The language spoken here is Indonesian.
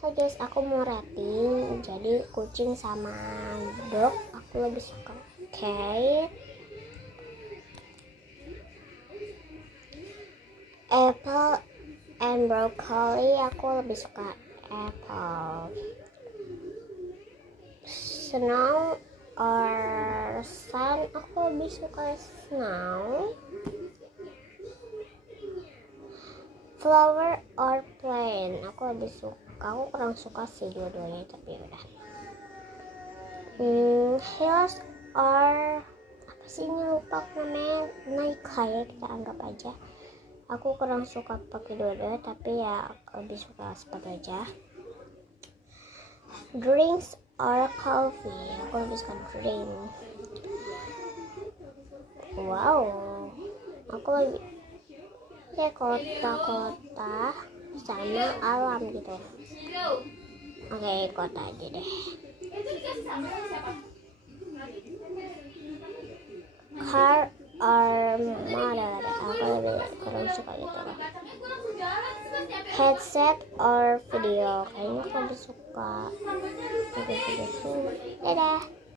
So guys, aku mau rating. Jadi kucing sama dog aku lebih suka. Oke. Apple and broccoli aku lebih suka apple. Snow or sun aku lebih suka snow. Flower or plain aku lebih suka. Aku kurang suka sih dua-duanya, tapi udah. Hills or apa sih ini, lupa namanya, naik kayak kita anggap aja. Aku kurang suka pakai dua-duanya, tapi ya lebih suka sepatu aja. Drinks or coffee aku lebih suka drink. Wow, aku lebih ya kota-kota sama alam gitu. Oke, kota aja deh. Car or motor aku lebih kurang suka gitu loh. Headset or video kayaknya aku lebih suka video. Dadah.